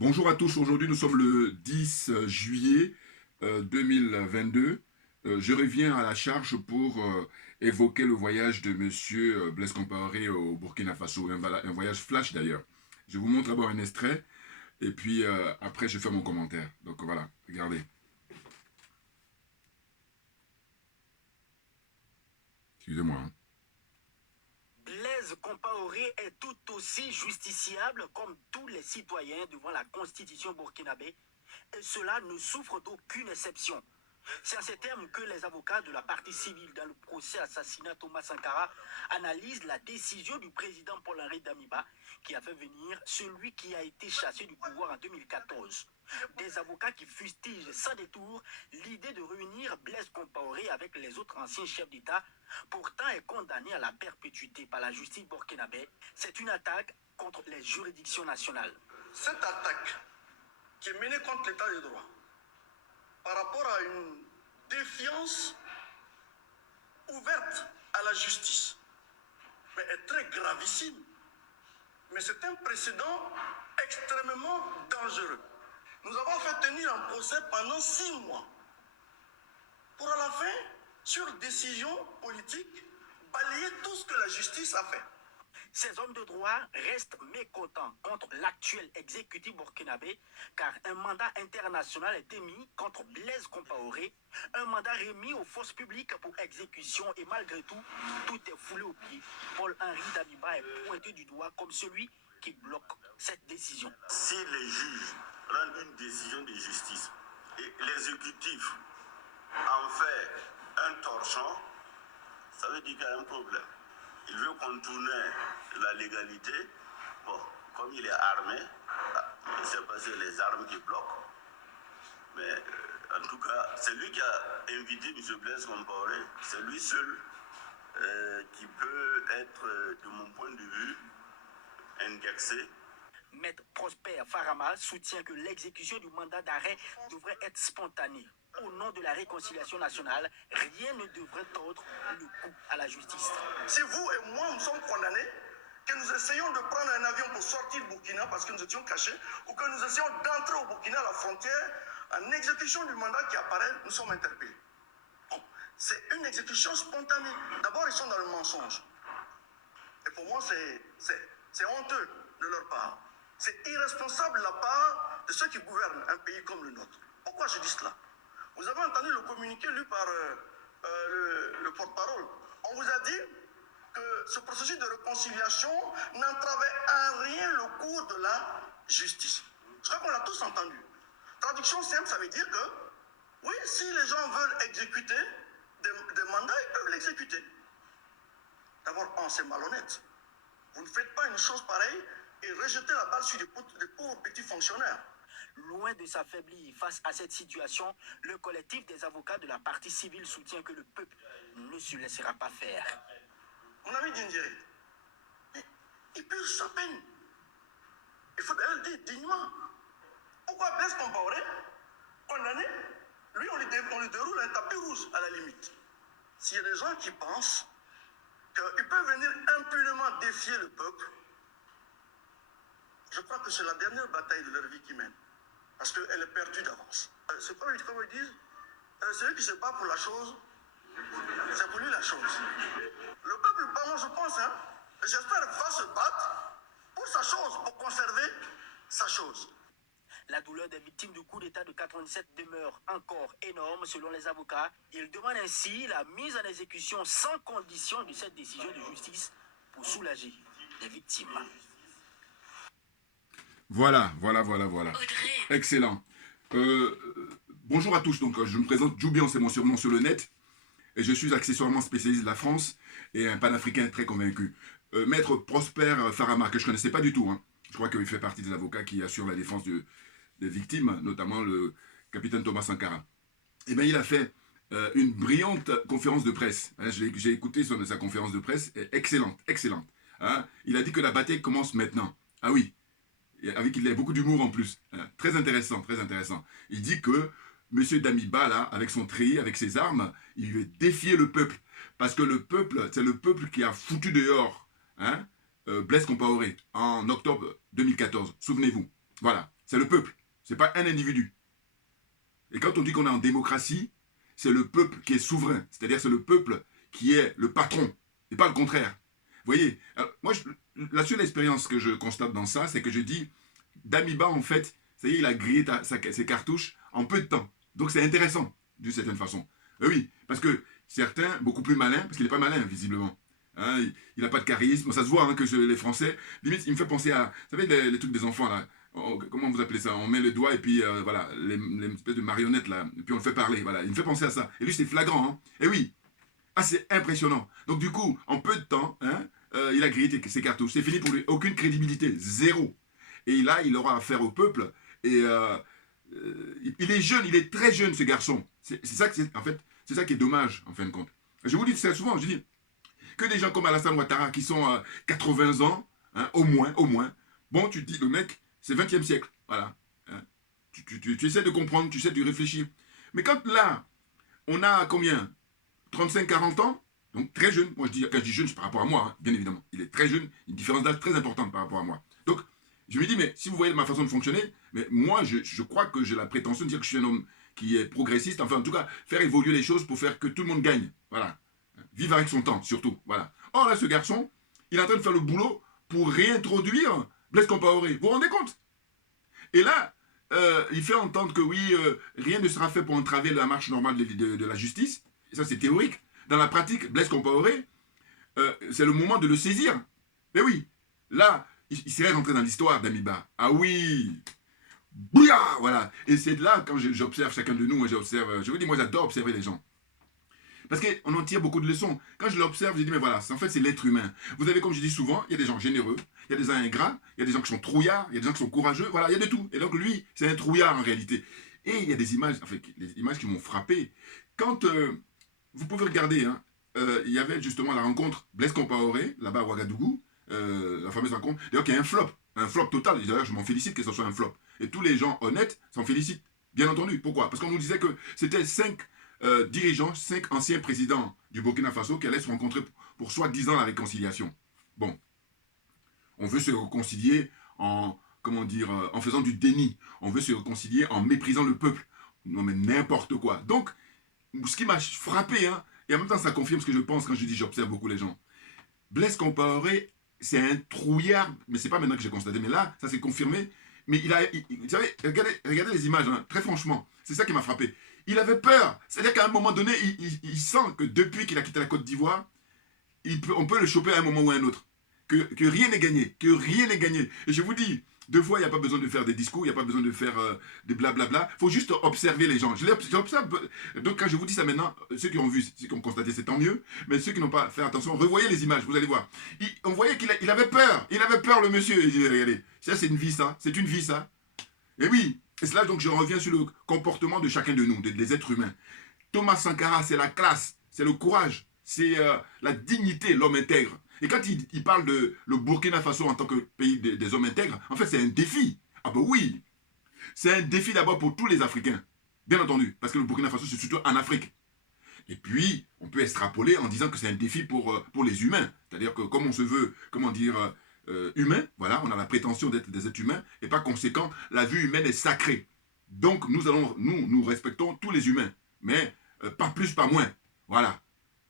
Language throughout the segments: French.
Bonjour à tous, aujourd'hui nous sommes le 10 juillet 2022. Je reviens à la charge pour évoquer le voyage de monsieur Blaise Compaoré au Burkina Faso, un voyage flash d'ailleurs. Je vous montre d'abord un extrait et puis après je fais mon commentaire. Donc voilà, regardez. Excusez-moi. Blaise Compaoré est tout aussi justiciable comme tous les citoyens devant la constitution burkinabé, et cela ne souffre d'aucune exception. C'est en ces termes que les avocats de la partie civile dans le procès assassinat Thomas Sankara analysent la décision du président Paul-Henri Damiba qui a fait venir celui qui a été chassé du pouvoir en 2014. Des avocats qui fustigent sans détour l'idée de réunir Blaise Compaoré avec les autres anciens chefs d'État, pourtant est condamné à la perpétuité par la justice burkinabé. C'est une attaque contre les juridictions nationales. Cette attaque qui est menée contre l'état de droit par rapport à une défiance ouverte à la justice, mais est très gravissime. Mais c'est un précédent extrêmement dangereux. Nous avons fait tenir un procès pendant 6 mois pour à la fin, sur décision politique, balayer tout ce que la justice a fait. Ces hommes de droit restent mécontents contre l'actuel exécutif burkinabé car un mandat international est émis contre Blaise Compaoré, un mandat remis aux forces publiques pour exécution et malgré tout, tout est foulé aux pieds. Paul-Henri Damiba est pointé du doigt comme celui qui bloque cette décision. Si les juges rendent une décision de justice et l'exécutif en fait un torchon, ça veut dire qu'il y a un problème. Il veut contourner la légalité. Bon, comme il est armé, c'est pas les armes qui bloquent. Mais en tout cas, c'est lui qui a invité M. Blaise Compaoré. C'est lui seul qui peut être, de mon point de vue, indexé. Maître Prosper Farama soutient que l'exécution du mandat d'arrêt devrait être spontanée. Au nom de la réconciliation nationale, rien ne devrait tordre le cou à la justice. Si vous et moi, nous sommes condamnés, que nous essayons de prendre un avion pour sortir du Burkina parce que nous étions cachés, ou que nous essayons d'entrer au Burkina à la frontière, en exécution du mandat qui apparaît, nous sommes interpellés. Bon, c'est une exécution spontanée. D'abord, ils sont dans le mensonge. Et pour moi, c'est honteux de leur part. C'est irresponsable de la part de ceux qui gouvernent un pays comme le nôtre. Pourquoi je dis cela? Vous avez entendu le communiqué lu par le porte-parole. On vous a dit que ce processus de réconciliation n'entravait en rien le cours de la justice. Je crois qu'on l'a tous entendu. Traduction simple, ça veut dire que, oui, si les gens veulent exécuter des mandats, ils peuvent l'exécuter. D'abord, c'est malhonnête. Vous ne faites pas une chose pareille et rejetez la balle sur des pauvres petits fonctionnaires. Loin de s'affaiblir face à cette situation, le collectif des avocats de la partie civile soutient que le peuple ne se laissera pas faire. Mon ami Dindiri, il purge sa peine. Il faut d'ailleurs le dire dignement. Pourquoi Blaise Compaoré, condamné, lui on lui déroule un tapis rouge à la limite. S'il y a des gens qui pensent qu'ils peuvent venir impunément défier le peuple, je crois que c'est la dernière bataille de leur vie qu'ils mènent. Parce qu'elle est perdue d'avance. C'est pas comme ils disent, celui qui se bat pour la chose, c'est pour lui la chose. Le peuple, moi je pense, j'espère, va se battre pour sa chose, pour conserver sa chose. La douleur des victimes du coup d'État de 87 demeure encore énorme selon les avocats. Ils demandent ainsi la mise en exécution sans condition de cette décision de justice pour soulager les victimes. Voilà. Excellent. Bonjour à tous, donc je me présente, Djoubian, c'est mon surnom sur le net, et je suis accessoirement spécialiste de la France et un panafricain très convaincu. Maître Prosper Farama, que je ne connaissais pas du tout, je crois qu'il fait partie des avocats qui assurent la défense des victimes, notamment le capitaine Thomas Sankara. Eh bien, il a fait une brillante conférence de presse. J'ai écouté sa conférence de presse, excellente. Il a dit que la bataille commence maintenant. Ah oui, avec il a beaucoup d'humour en plus. Très intéressant. Il dit que M. Damiba, là, avec son treillis, avec ses armes, il veut défier le peuple. Parce que le peuple, c'est le peuple qui a foutu dehors Blaise Compaoré en octobre 2014. Souvenez-vous. Voilà. c'est le peuple, c'est pas un individu. Et quand on dit qu'on est en démocratie, c'est le peuple qui est souverain, c'est-à-dire c'est le peuple qui est le patron, et pas le contraire. Vous voyez, alors, moi, la seule expérience que je constate dans ça, c'est que je dis, Damiba, en fait, ça y est, il a grillé ses cartouches en peu de temps. Donc c'est intéressant, d'une certaine façon. Oui, parce que certains, beaucoup plus malins, parce qu'il n'est pas malin, visiblement. Hein, il n'a pas de charisme, ça se voit hein, que les Français, limite, il me fait penser à, vous savez, les trucs des enfants, là. Comment vous appelez ça? On met le doigt et puis voilà, les espèces de marionnettes là, et puis on le fait parler, voilà. Il me fait penser à ça. Et lui, c'est flagrant, hein. Et oui, ah, c'est impressionnant. Donc du coup, en peu de temps, hein, il a grillé ses cartouches. C'est fini pour lui, aucune crédibilité, zéro. Et là, il aura affaire au peuple. Et il est jeune, il est très jeune, ce garçon. C'est ça que en fait, c'est ça qui est dommage, en fin de compte. Je vous dis ça souvent, je dis que des gens comme Alassane Ouattara qui sont 80 ans, hein, au moins. Bon, tu te dis, le mec, c'est 20e siècle, voilà. Hein. Tu essaies de comprendre, tu essaies de réfléchir. Mais quand là, on a combien 35-40 ans, donc très jeune. Moi, quand je dis jeune, c'est par rapport à moi, hein, bien évidemment. Il est très jeune, une différence d'âge très importante par rapport à moi. Donc, je me dis, mais si vous voyez ma façon de fonctionner, mais moi, je crois que j'ai la prétention de dire que je suis un homme qui est progressiste. Enfin, en tout cas, faire évoluer les choses pour faire que tout le monde gagne. Voilà. Vivre avec son temps, surtout. Voilà. Or, là, ce garçon, il est en train de faire le boulot pour réintroduire Blaise Compaoré. Vous vous rendez compte? Et là, il fait entendre que oui, rien ne sera fait pour entraver la marche normale de la justice. Et ça, c'est théorique. Dans la pratique, Blaise Compaoré, c'est le moment de le saisir. Mais oui, là, il serait rentré dans l'histoire d'Amiba. Ah oui, bouya, voilà. Et c'est de là, quand j'observe chacun de nous, moi j'observe, je vous dis, moi j'adore observer les gens. Parce qu'on en tire beaucoup de leçons. Quand je l'observe, je dis, mais voilà, en fait, c'est l'être humain. Vous avez, comme je dis souvent, il y a des gens généreux, il y a des gens ingrats, il y a des gens qui sont trouillards, il y a des gens qui sont courageux, voilà, il y a de tout. Et donc, lui, c'est un trouillard en réalité. Et il y a des images, enfin, les images qui m'ont frappé. Quand, vous pouvez regarder, hein, il y avait justement la rencontre Blaise Compaoré, là-bas à Ouagadougou, la fameuse rencontre, d'ailleurs, qui est un flop total. D'ailleurs, je m'en félicite que ce soit un flop. Et tous les gens honnêtes s'en félicitent, bien entendu. Pourquoi? Parce qu'on nous disait que c'était 5 dirigeants, 5 anciens présidents du Burkina Faso qui allaient se rencontrer pour soi-disant la réconciliation. Bon, on veut se réconcilier en, comment dire, en faisant du déni. On veut se réconcilier en méprisant le peuple. Non mais n'importe quoi. Donc, ce qui m'a frappé, hein, et en même temps ça confirme ce que je pense quand je dis j'observe beaucoup les gens. Blaise Compaoré, c'est un trouillard, mais c'est pas maintenant que j'ai constaté, mais là, ça s'est confirmé. Mais vous savez, regardez les images, hein, très franchement, c'est ça qui m'a frappé. Il avait peur. C'est-à-dire qu'à un moment donné, il sent que depuis qu'il a quitté la Côte d'Ivoire, on peut le choper à un moment ou à un autre. Que rien n'est gagné. Que rien n'est gagné. Et je vous dis, deux fois, il n'y a pas besoin de faire des discours, il n'y a pas besoin de faire des blablabla. Il faut juste observer les gens. J'observe. Donc quand je vous dis ça maintenant, ceux qui ont vu, ceux qui ont constaté, c'est tant mieux. Mais ceux qui n'ont pas fait attention, revoyez les images, vous allez voir. On voyait qu'il avait peur. Il avait peur, le monsieur. Il dit, regardez, ça c'est une vie, ça. C'est une vie, ça. Et oui. Et cela, donc, je reviens sur le comportement de chacun de nous, des êtres humains. Thomas Sankara, c'est la classe, c'est le courage, c'est la dignité, l'homme intègre. Et quand il parle de le Burkina Faso en tant que pays des hommes intègres, en fait, c'est un défi. Ah ben oui, c'est un défi d'abord pour tous les Africains, bien entendu, parce que le Burkina Faso, c'est surtout en Afrique. Et puis, on peut extrapoler en disant que c'est un défi pour les humains. C'est-à-dire que comme on se veut, comment dire, humain, voilà, on a la prétention d'être des êtres humains, et par conséquent, la vie humaine est sacrée. Donc, nous respectons tous les humains, mais pas plus, pas moins. Voilà.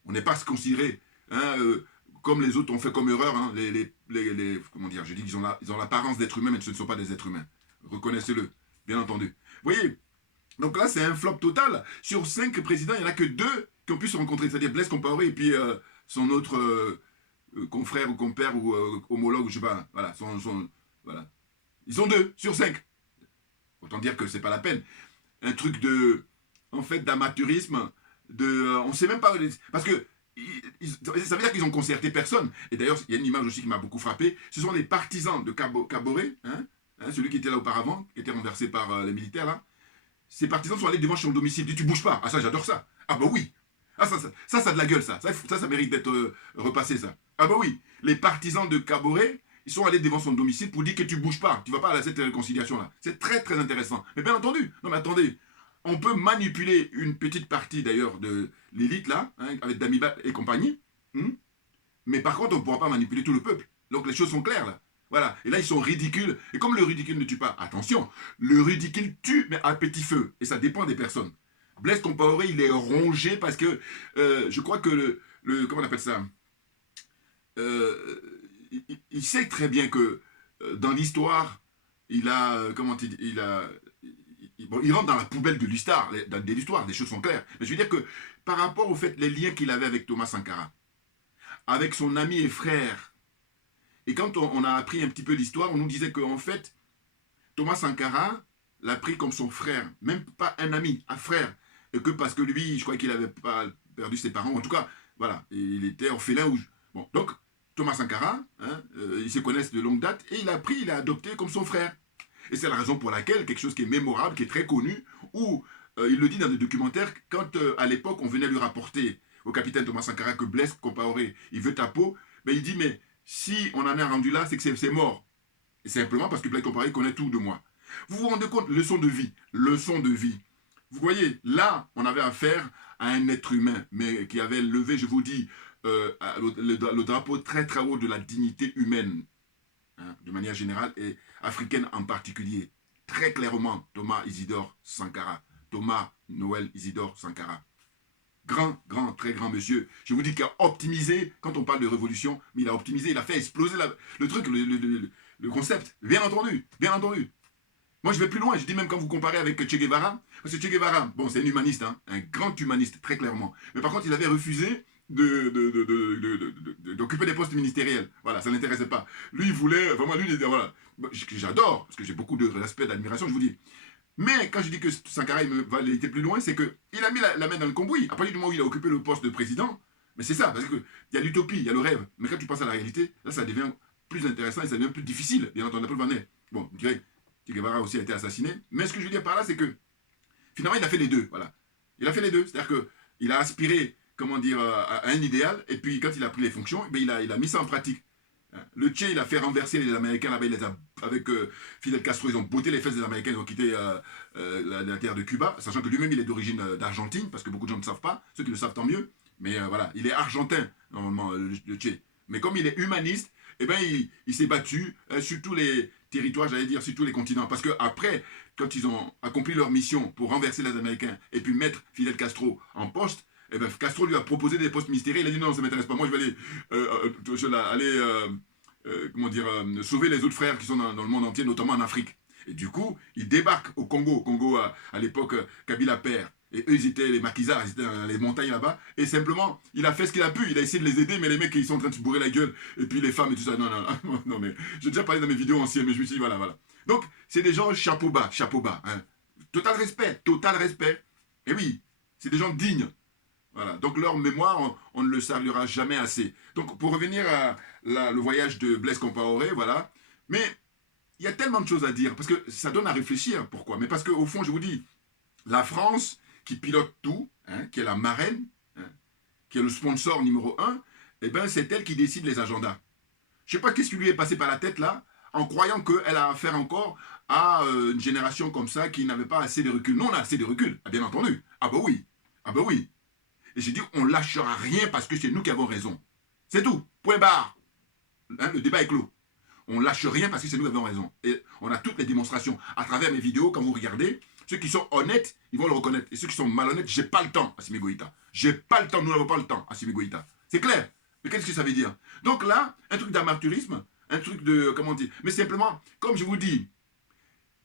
On n'est pas considéré, hein, comme les autres ont fait comme erreur, hein, comment dire, je dis qu'ils ont l'apparence d'êtres humains, mais ce ne sont pas des êtres humains. Reconnaissez-le, bien entendu. Vous voyez, donc là, c'est un flop total. Sur 5 présidents, il n'y en a que 2 qui ont pu se rencontrer, c'est-à-dire Blaise Compaoré et puis son autre confrère ou compère ou homologue, je ne sais pas, voilà, voilà. Ils sont 2 sur 5. Autant dire que c'est pas la peine. Un truc en fait, d'amateurisme, on ne sait même pas, parce que ça veut dire qu'ils ont concerté personne. Et d'ailleurs, il y a une image aussi qui m'a beaucoup frappé. Ce sont les partisans de Kaboré, hein, celui qui était là auparavant, qui était renversé par les militaires là. Ces partisans sont allés devant son domicile. Ils disent, tu bouges pas. Ah ça, j'adore ça. Ah bah oui. Ah ça a de la gueule ça. Ça mérite d'être repassé ça. Ah bah oui. Les partisans de Kaboré, ils sont allés devant son domicile pour dire que tu bouges pas. Tu vas pas à cette réconciliation là. C'est très très intéressant. Mais bien entendu. Non mais attendez. On peut manipuler une petite partie d'ailleurs de l'élite là, hein, avec Damiba et compagnie. Mais par contre, on ne pourra pas manipuler tout le peuple. Donc les choses sont claires là. Voilà. Et là, ils sont ridicules. Et comme le ridicule ne tue pas, attention, le ridicule tue, mais à petit feu. Et ça dépend des personnes. Blaise Compaoré, il est rongé parce que je crois que comment on appelle ça, il sait très bien que dans l'histoire, il a, comment il a, bon, il rentre dans la poubelle de l'histoire, les choses sont claires. Mais je veux dire que par rapport au fait, les liens qu'il avait avec Thomas Sankara, avec son ami et frère, et quand on a appris un petit peu l'histoire, on nous disait qu'en fait, Thomas Sankara l'a pris comme son frère, même pas un ami, un frère, et que parce que lui, je crois qu'il n'avait pas perdu ses parents, en tout cas, voilà, il était orphelin. Bon, donc, Thomas Sankara, hein, ils se connaissent de longue date, et il a adopté comme son frère. Et c'est la raison pour laquelle, quelque chose qui est mémorable, qui est très connu, où il le dit dans des documentaires, quand à l'époque on venait lui rapporter au capitaine Thomas Sankara que Blaise Compaoré, il veut ta peau, ben il dit, mais si on en est rendu là, c'est que c'est mort. Et simplement parce que Blaise Compaoré connaît tout de moi. Vous vous rendez compte, leçon de vie, leçon de vie. Vous voyez, là, on avait affaire à un être humain, mais qui avait levé, je vous dis, le drapeau très très haut de la dignité humaine, hein, de manière générale, et africaine en particulier. Très clairement, Thomas Isidore Sankara. Thomas Noël Isidore Sankara. Grand, très grand monsieur. Je vous dis qu'il a optimisé, quand on parle de révolution, mais il a optimisé, il a fait exploser le truc, le concept. Bien entendu, bien entendu. Moi, je vais plus loin. Je dis même quand vous comparez avec Che Guevara, parce que Che Guevara, bon, c'est un humaniste, hein, un grand humaniste, très clairement. Mais par contre, il avait refusé d'occuper des postes ministériels. Voilà, ça ne l'intéressait pas. Lui, il voulait, vraiment, lui, voilà. J'adore, parce que j'ai beaucoup de respect, d'admiration, je vous dis. Mais quand je dis que Sankara, il était plus loin, c'est qu'il a mis la main dans le cambouis. À partir du moment où il a occupé le poste de président, mais c'est ça, parce qu'il y a l'utopie, il y a le rêve. Mais quand tu passes à la réalité, là, ça devient plus intéressant et ça devient plus difficile, bien entendu. Bon, je dirais, Che Guevara aussi a été assassiné. Mais ce que je veux dire par là, c'est que finalement, il a fait les deux. Voilà. Il a fait les deux. C'est-à-dire qu'il a aspiré, comment dire, à un idéal, et puis quand il a pris les fonctions, il a mis ça en pratique. Le Che, il a fait renverser les Américains là-bas, avec Fidel Castro, ils ont botté les fesses des Américains, ils ont quitté la terre de Cuba, sachant que lui-même, il est d'origine d'Argentine, parce que beaucoup de gens ne savent pas, ceux qui le savent tant mieux, mais voilà, il est argentin, normalement, le Che. Mais comme il est humaniste, eh ben, il s'est battu sur tous les territoires, j'allais dire, sur tous les continents, parce qu'après, quand ils ont accompli leur mission pour renverser les Américains, et puis mettre Fidel Castro en poste, eh ben, Castro lui a proposé des postes ministériels. Il a dit non, ça ne m'intéresse pas. Moi, je vais aller comment dire, sauver les autres frères qui sont dans le monde entier, notamment en Afrique. Et du coup, il débarque au Congo. Congo, à l'époque, Kabila père. Et eux, ils étaient les maquisards, ils étaient dans les montagnes là-bas. Et simplement, il a fait ce qu'il a pu. Il a essayé de les aider, mais les mecs, ils sont en train de se bourrer la gueule. Et puis les femmes et tout ça. Non, non, mais j'ai déjà parlé dans mes vidéos anciennes, mais je me suis dit, voilà. Donc, c'est des gens chapeau bas. Hein. Total respect. Et oui, c'est des gens dignes. Voilà. Donc leur mémoire, on ne le saluera jamais assez. Donc pour revenir à le voyage de Blaise Compaoré, voilà. Mais il y a tellement de choses à dire, parce que ça donne à réfléchir. Pourquoi? Mais parce qu'au fond, je vous dis, la France, qui pilote tout, hein, qui est la marraine, hein, qui est le sponsor numéro 1, eh ben, c'est elle qui décide les agendas. Je ne sais pas qu'est-ce qui lui est passé par la tête là, en croyant qu'elle a affaire encore à une génération comme ça qui n'avait pas assez de recul. Nous, on a assez de recul, bien entendu. Ah bah oui. Et j'ai dit, on ne lâchera rien parce que c'est nous qui avons raison. C'est tout. Point barre. Hein, le débat est clos. On ne lâche rien parce que c'est nous qui avons raison. Et on a toutes les démonstrations. À travers mes vidéos, quand vous regardez, ceux qui sont honnêtes, ils vont le reconnaître. Et ceux qui sont malhonnêtes, j'ai pas le temps, Assimi Goïta. J'ai pas le temps, nous n'avons pas le temps, Assimi Goïta. C'est clair. Mais qu'est-ce que ça veut dire? Donc là, un truc d'amateurisme, un truc de, comment dire, mais simplement, comme je vous dis,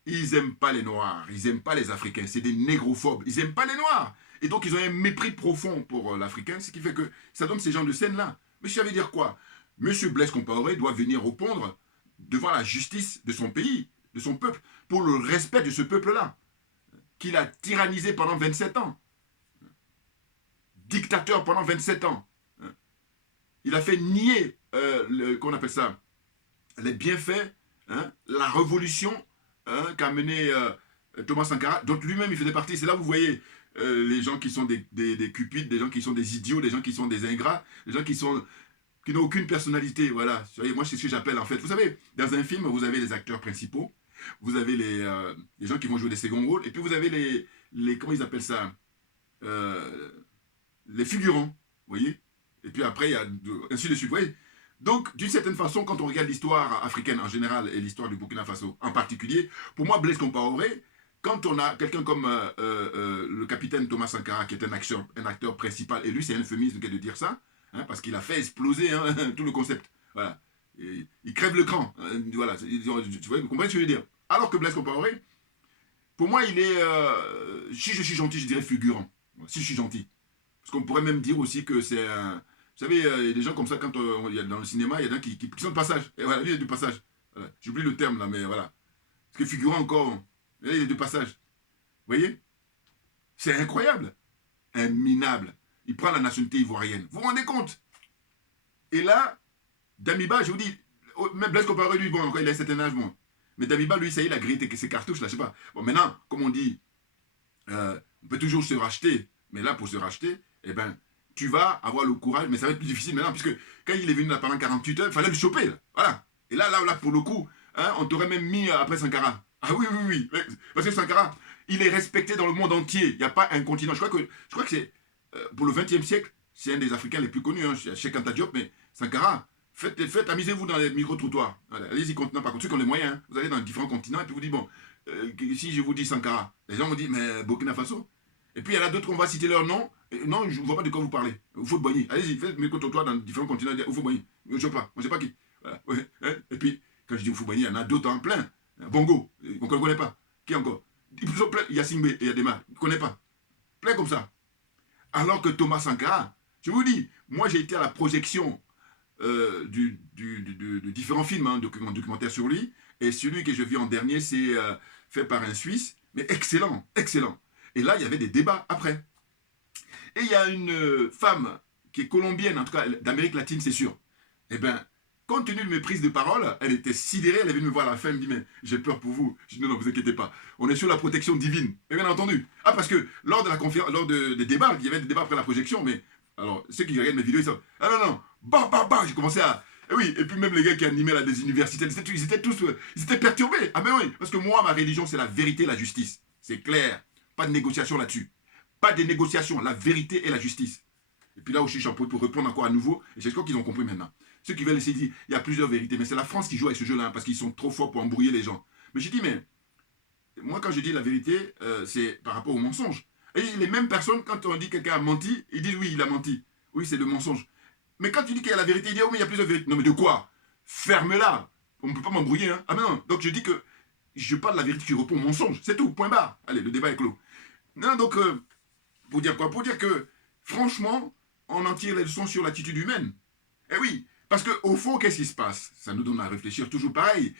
ils n'aiment pas les Noirs, ils n'aiment pas les Africains, c'est des négrophobes, ils n'aiment pas les Noirs. Et donc, ils ont un mépris profond pour l'Africain, ce qui fait que ça donne ces gens de scène-là. Mais ça veut dire quoi? Monsieur Blaise Compaoré doit venir répondre devant la justice de son pays, de son peuple, pour le respect de ce peuple-là, qu'il a tyrannisé pendant 27 ans. Dictateur pendant 27 ans. Il a fait nier, qu'on appelle ça, les bienfaits, hein, la révolution qu'a menée Thomas Sankara, dont lui-même il faisait partie. C'est là où vous voyez les gens qui sont des cupides, des gens qui sont des idiots, des gens qui sont des ingrats, des gens qui n'ont aucune personnalité. Voilà. Moi, c'est ce que j'appelle en fait. Vous savez, dans un film, vous avez les acteurs principaux, vous avez les gens qui vont jouer des seconds rôles, et puis vous avez les comment ils appellent ça, les figurants, vous voyez. Et puis après, il y a ainsi de suite. Vous voyez, Donc, d'une certaine façon, quand on regarde l'histoire africaine en général et l'histoire du Burkina Faso en particulier, pour moi, Blaise Compaoré, quand on a quelqu'un comme le capitaine Thomas Sankara, qui est un acteur principal, et lui, c'est un euphémisme de dire ça, hein, parce qu'il a fait exploser hein, tout le concept. Voilà. Et, il crève le cran. Voilà. Tu vois, vous comprenez ce que je veux dire? Alors que Blaise Compaoré, pour moi, il est... si je suis gentil, je dirais figurant. Si je suis gentil. Parce qu'on pourrait même dire aussi que c'est un... Vous savez, il y a des gens comme ça, quand il y a dans le cinéma, il y en a qui sont de passage. Et voilà, lui, il est du passage. Voilà. J'oublie le terme là, mais voilà. Parce que figurant encore, il est de passage. Vous voyez? C'est incroyable. Un minable. Il prend la nationalité ivoirienne. Vous vous rendez compte? Et là, Damiba, je vous dis, même Blaise Compaoré, lui, bon, encore il a un certain âge, bon. Mais Damiba, lui, ça y est, il a grillé ses cartouches, là, je sais pas. Bon, maintenant, comme on dit, on peut toujours se racheter. Mais là, pour se racheter, eh ben, tu vas avoir le courage, mais ça va être plus difficile maintenant, puisque quand il est venu là pendant 48 heures, il fallait le choper, là. Voilà. Et là, pour le coup, hein, on t'aurait même mis après Sankara. Ah oui, oui, oui. Parce que Sankara, il est respecté dans le monde entier. Il n'y a pas un continent. Je crois que c'est, pour le XXe siècle, c'est un des Africains les plus connus, hein, Cheikh Anta Diop, mais Sankara, amusez-vous dans les micro-trottoirs. Allez-y, continent par contre, ceux qui ont les moyens. Hein. Vous allez dans différents continents et puis vous dites, bon, si je vous dis Sankara, les gens vont dire, mais Burkina Faso. Et puis il y en a d'autres, on va citer leur nom. Non, je ne vois pas de quoi vous parlez. Vous faut boigner. Allez-y, faites micro-trottoirs dans différents continents. Vous faut boigner. Je ne sais pas. Je ne sais pas qui. Voilà. Ouais, hein. Et puis, quand je dis vous faut boigner, il y en a d'autres en plein. Bongo, on ne le connaît pas. Qui encore? Ils sont plein. Il y a Singbe et il y a Dema. On ne connaît pas. Plein comme ça. Alors que Thomas Sankara, je vous dis, moi j'ai été à la projection de différents films, hein, documentaires sur lui. Et celui que je vis en dernier, c'est fait par un Suisse. Mais excellent, excellent. Et là, il y avait des débats après. Et il y a une femme qui est colombienne, en tout cas d'Amérique latine, c'est sûr. Eh bien, compte tenu de mes prises de parole, elle était sidérée, elle est venue me voir à la fin, elle me dit, mais j'ai peur pour vous. Je dis, non, non, vous inquiétez pas. On est sur la protection divine. Et bien entendu. Ah, parce que lors de la conférence, des débats, il y avait des débats après la projection, mais alors, ceux qui regardent mes vidéos, ils savent, ah non, non, bah, j'ai commencé à... Et oui, et puis même les gars qui animaient là des universités, ils étaient tous, ils étaient perturbés. Ah ben oui, parce que moi, ma religion, c'est la vérité et la justice. C'est clair. Pas de négociation là-dessus. Pas de négociation, la vérité et la justice. Et puis là où je suis chapeau pour répondre encore à nouveau, et j'espère qu'ils ont compris maintenant. Ceux qui veulent essayer de dire, il y a plusieurs vérités, mais c'est la France qui joue avec ce jeu-là, hein, parce qu'ils sont trop forts pour embrouiller les gens. Mais j'ai dit, mais, moi quand je dis la vérité, c'est par rapport au mensonge. Et les mêmes personnes, quand on dit que quelqu'un a menti, ils disent, oui, il a menti. Oui, c'est le mensonge. Mais quand tu dis qu'il y a la vérité, ils disent, oh, mais il y a plusieurs vérités. Non, mais de quoi? Ferme-la. On ne peut pas m'embrouiller, hein. Ah, mais non. Donc je dis que je parle de la vérité qui répond au mensonge. C'est tout, point barre. Allez, le débat est clos. Non, donc, pour dire quoi? Pour dire que, franchement, on en tire les leçons sur l'attitude humaine. Eh oui, parce qu'au fond, qu'est-ce qui se passe? Ça nous donne à réfléchir toujours pareil.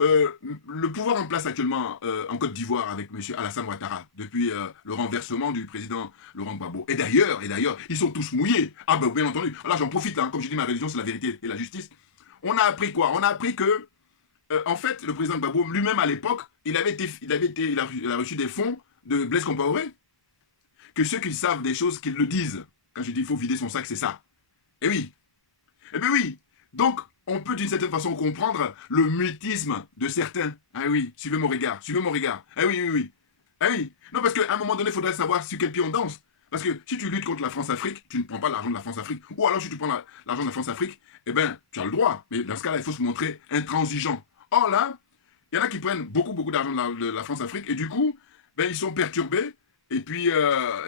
Le pouvoir en place actuellement en Côte d'Ivoire avec M. Alassane Ouattara, depuis le renversement du président Laurent Gbagbo. Et d'ailleurs, ils sont tous mouillés. Ah ben, bien entendu. Là, j'en profite, hein. Comme je dis, ma religion, c'est la vérité et la justice. On a appris quoi? On a appris que, en fait, le président Gbagbo, lui-même à l'époque, il a reçu des fonds de Blaise Compaoré. Que ceux qui savent des choses, qu'ils le disent. Quand je dis il faut vider son sac, c'est ça. Eh oui. Eh bien oui. Donc, on peut d'une certaine façon comprendre le mutisme de certains. Ah oui, suivez mon regard, suivez mon regard. Ah oui, oui, oui. Ah oui. Non, parce qu'à un moment donné, il faudrait savoir sur quel pied on danse. Parce que si tu luttes contre la France-Afrique, tu ne prends pas l'argent de la France-Afrique. Ou alors, si tu prends l'argent de la France-Afrique, eh bien, tu as le droit. Mais dans ce cas-là, il faut se montrer intransigeant. Or là, il y en a qui prennent beaucoup, beaucoup d'argent de la France-Afrique. Et du coup, ben, ils sont perturbés. Et puis,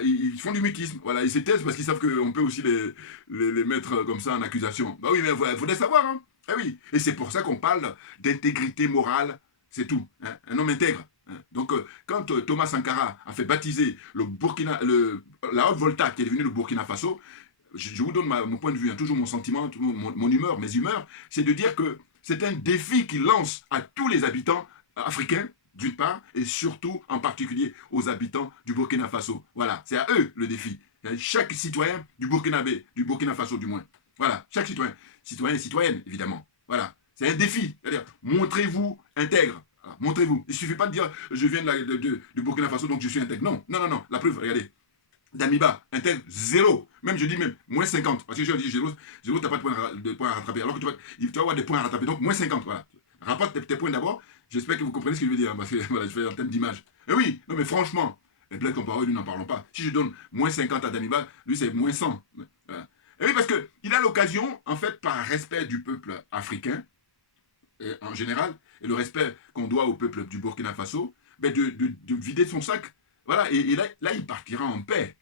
ils font du mutisme. Voilà, ils se taisent parce qu'ils savent qu'on peut aussi les mettre comme ça en accusation. Bah oui, mais il faudrait savoir, hein. Ah oui. Et c'est pour ça qu'on parle d'intégrité morale, c'est tout. Hein. Un homme intègre. Hein. Donc, quand Thomas Sankara a fait baptiser la Haute-Volta, qui est devenue le Burkina Faso, je vous donne mon point de vue, hein, toujours mon sentiment, mon humeur, mes humeurs, c'est de dire que c'est un défi qu'il lance à tous les habitants africains, d'une part, et surtout, en particulier, aux habitants du Burkina Faso. Voilà, c'est à eux le défi. Chaque citoyen du Burkina Faso du moins. Voilà, chaque citoyen et citoyenne, évidemment. Voilà, c'est un défi. C'est-à-dire, montrez-vous intègre. Voilà, montrez-vous. Il ne suffit pas de dire, je viens du Burkina Faso, donc je suis intègre. Non, non, non, non. La preuve, regardez. Damiba, intègre, 0. Même, je dis même, moins 50. Parce que je dis, zéro, tu n'as pas de points à rattraper. Alors que tu vas avoir des points à rattraper. Donc, moins 50, voilà. Rapporte tes points d'abord. J'espère que vous comprenez ce que je veux dire. Parce que, voilà, je fais un thème d'image. Et oui, non, mais franchement, les Blaise Compaoré, nous n'en parlons pas. Si je donne moins 50 à Damiba, lui, c'est moins 100. Voilà. Et oui, parce qu'il a l'occasion, en fait, par respect du peuple africain, en général, et le respect qu'on doit au peuple du Burkina Faso, ben de vider son sac. Voilà, et là, il partira en paix.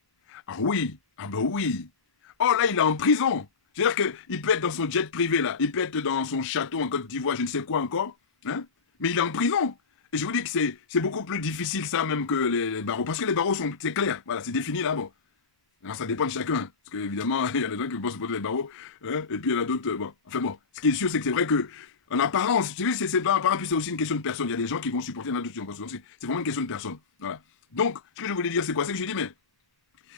Ah oui, ah ben oui. Oh, là, il est en prison. C'est-à-dire qu'il peut être dans son jet privé, là. Il peut être dans son château en Côte d'Ivoire, je ne sais quoi encore. Hein, mais il est en prison. Et je vous dis que c'est beaucoup plus difficile, ça, même que les barreaux. Parce que les barreaux, c'est clair. Voilà, c'est défini, là, bon. Alors, ça dépend de chacun. Parce qu'évidemment, il y a des gens qui vont se poser les barreaux. Hein, et puis, il y en a d'autres. Bon, enfin bon. Ce qui est sûr, c'est que c'est vrai que, en apparence, tu sais, c'est pas en apparence, puis c'est aussi une question de personne. Il y a des gens qui vont supporter l'adoption. C'est vraiment une question de personne. Voilà. Donc, ce que je voulais dire, c'est quoi? C'est que je dis, mais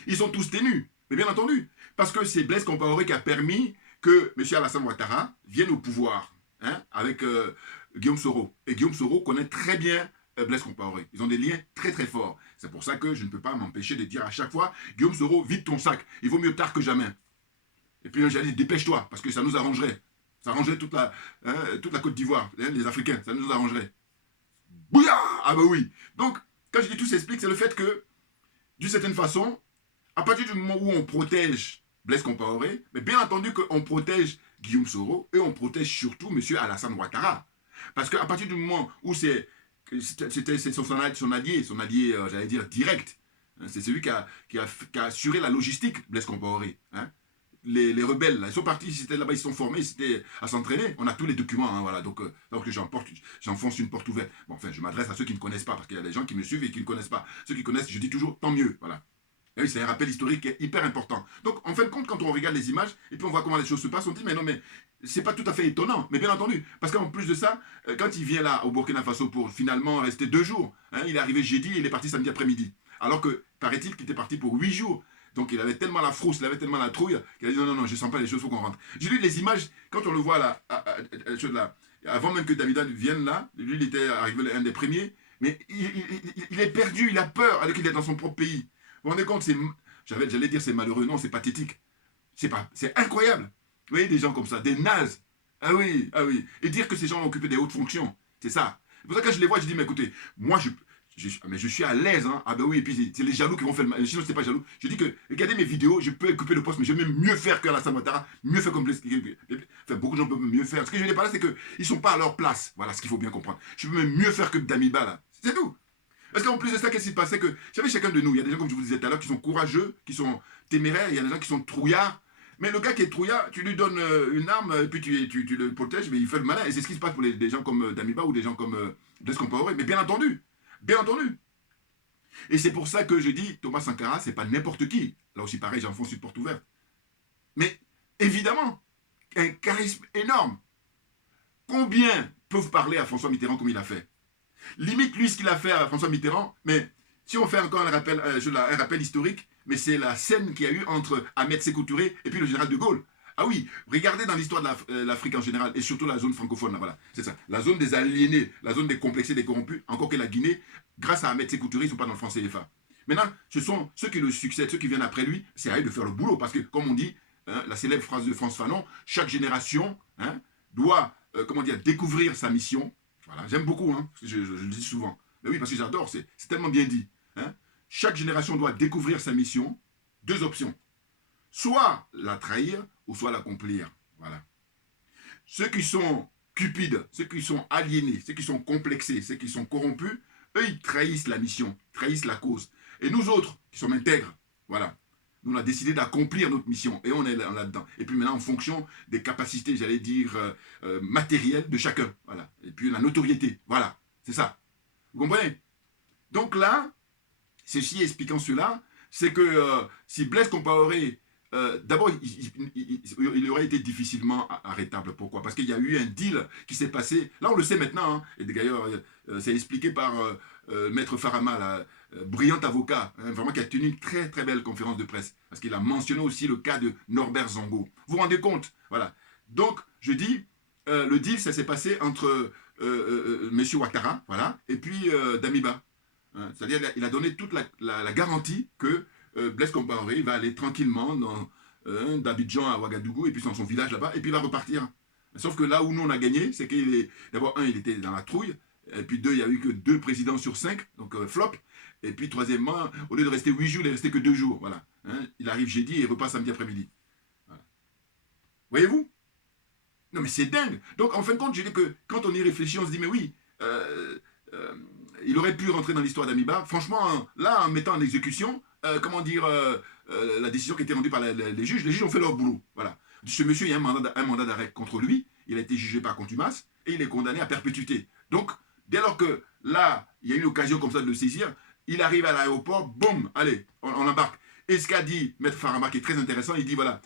ils sont tous ténus. Mais bien entendu. Parce que c'est Blaise Compaoré qui a permis que M. Alassane Ouattara vienne au pouvoir. Hein, avec Guillaume Soro. Et Guillaume Soro connaît très bien Blaise Compaoré. Ils ont des liens très très forts. C'est pour ça que je ne peux pas m'empêcher de dire à chaque fois, Guillaume Soro, vide ton sac. Il vaut mieux tard que jamais. Et puis j'allais dire, dépêche-toi, parce que ça nous arrangerait. Ça arrangerait toute la Côte d'Ivoire, hein, les Africains, ça nous arrangerait. Bouya! Ah bah oui. Donc, quand je dis tout s'explique, c'est le fait que, d'une certaine façon, à partir du moment où on protège Blaise Compaoré, mais bien entendu qu'on protège Guillaume Soro et on protège surtout M. Alassane Ouattara. Parce qu'à partir du moment où c'est son allié, j'allais dire, direct, hein, c'est celui qui a assuré la logistique, Blaise Compaoré. Hein. Les rebelles, là, ils sont partis, ils étaient là-bas, ils se sont formés, ils étaient à s'entraîner. On a tous les documents, hein, voilà. Donc j'enfonce une porte ouverte. Bon, enfin, je m'adresse à ceux qui ne connaissent pas, parce qu'il y a des gens qui me suivent et qui ne connaissent pas. Ceux qui connaissent, je dis toujours, tant mieux, voilà. Et oui, c'est un rappel historique qui est hyper important. Donc, en fin de compte, quand on regarde les images, et puis on voit comment les choses se passent, on dit, mais non, mais c'est pas tout à fait étonnant. Mais bien entendu, parce qu'en plus de ça, quand il vient là, au Burkina Faso, pour finalement rester 2 jours, hein, il est arrivé jeudi et il est parti samedi après-midi. Alors que, paraît-il qu'il était parti pour 8 jours. Donc, il avait tellement la frousse, il avait tellement la trouille, qu'il a dit, non, je sens pas les choses, il faut qu'on rentre. J'ai lu les images, quand on le voit là, là avant même que Damida vienne là, lui, il était arrivé un des premiers, mais il est perdu, il a peur, alors qu'il est dans son propre pays. Vous vous rendez compte, j'allais dire c'est malheureux, non, c'est pathétique. C'est incroyable. Vous voyez des gens comme ça, des nazes. Ah oui, ah oui. Et dire que ces gens ont occupé des hautes fonctions, c'est ça. C'est pour ça que quand je les vois, je dis, mais écoutez, moi, je suis à l'aise, hein. Ah ben oui, et puis c'est les jaloux qui vont faire le mal. Sinon, c'est pas jaloux. Je dis que, regardez mes vidéos, je peux occuper le poste, mais je vais même mieux faire qu'Alassane Ouattara, mieux faire comme enfin, beaucoup de gens peuvent mieux faire. Ce que je veux dire par là, c'est qu'ils ne sont pas à leur place. Voilà ce qu'il faut bien comprendre. Je peux même mieux faire que Damiba, là. C'est tout. Parce qu'en plus de ça, qu'est-ce qui se passait que, vous savez, chacun de nous, il y a des gens, comme je vous disais tout à l'heure, qui sont courageux, qui sont téméraires, il y a des gens qui sont trouillards. Mais le gars qui est trouillard, tu lui donnes une arme, et puis tu le protèges, mais il fait le malin. Et c'est ce qui se passe pour des gens comme Damiba ou des gens comme Blaise Compaoré. Mais bien entendu. Et c'est pour ça que je dis, Thomas Sankara, c'est pas n'importe qui. Là aussi, pareil, j'enfonce une porte ouverte. Mais évidemment, un charisme énorme. Combien peuvent parler à François Mitterrand comme il a fait? Limite, lui, ce qu'il a fait à François Mitterrand, mais si on fait encore un rappel historique, mais c'est la scène qu'il y a eu entre Ahmed Sékou Touré et puis le général de Gaulle. Ah oui, regardez dans l'histoire de l'Afrique en général, et surtout la zone francophone, là, voilà, c'est ça. La zone des aliénés, la zone des complexés, des corrompus, encore que la Guinée, grâce à Ahmed Sékou Touré, ils ne sont pas dans le franc CFA. Maintenant, ce sont ceux qui le succèdent, ceux qui viennent après lui, c'est à eux de faire le boulot, parce que, comme on dit, hein, la célèbre phrase de Frantz Fanon, chaque génération doit, découvrir sa mission. Voilà, j'aime beaucoup, hein, je le dis souvent. Mais oui, parce que j'adore, c'est tellement bien dit. Hein. Chaque génération doit découvrir sa mission. 2 options. Soit la trahir, ou soit l'accomplir. Voilà. Ceux qui sont cupides, ceux qui sont aliénés, ceux qui sont complexés, ceux qui sont corrompus, eux, ils trahissent la mission, trahissent la cause. Et nous autres, qui sommes intègres, voilà, nous, on a décidé d'accomplir notre mission. Et on est là-dedans. Et puis maintenant, en fonction des capacités, j'allais dire, matérielles de chacun. Voilà. Et puis la notoriété. Voilà. C'est ça. Vous comprenez? Donc là, ceci expliquant cela, c'est que si Blaise Compaoré, d'abord, il aurait été difficilement arrêtable. Pourquoi? Parce qu'il y a eu un deal qui s'est passé. Là, on le sait maintenant. Hein, et d'ailleurs, c'est expliqué par Maître Farama, là, brillant avocat, hein, vraiment qui a tenu une très très belle conférence de presse. Parce qu'il a mentionné aussi le cas de Norbert Zongo. Vous vous rendez compte? Voilà. Donc, je dis, le deal, ça s'est passé entre M. Ouattara, voilà, et puis Damiba. Hein, c'est-à-dire, il a donné toute la garantie que Blaise Compaoré va aller tranquillement d'Abidjan à Ouagadougou, et puis dans son village là-bas, et puis il va repartir. Sauf que là où nous on a gagné, c'est qu'il est, d'abord, il était dans la trouille, et puis 2, il n'y a eu que 2 présidents sur 5, donc flop. Et puis troisièmement, au lieu de rester 8 jours, il est resté que 2 jours. Voilà. Hein, il arrive jeudi et il repart samedi après-midi. Voilà. Voyez-vous? Non, mais c'est dingue. Donc, en fin de compte, je dis que quand on y réfléchit, on se dit, mais oui, il aurait pu rentrer dans l'histoire d'Amiba. Franchement, là, en mettant en exécution, comment dire, la décision qui a été rendue par les juges ont fait leur boulot. Voilà. Ce monsieur, il y a un mandat d'arrêt contre lui. Il a été jugé par contumace et il est condamné à perpétuité. Donc, dès lors que là, il y a une occasion comme ça de le saisir, il arrive à l'aéroport, boum, allez, on embarque. Et ce qu'a dit Maître Farama, qui est très intéressant, il dit, voilà,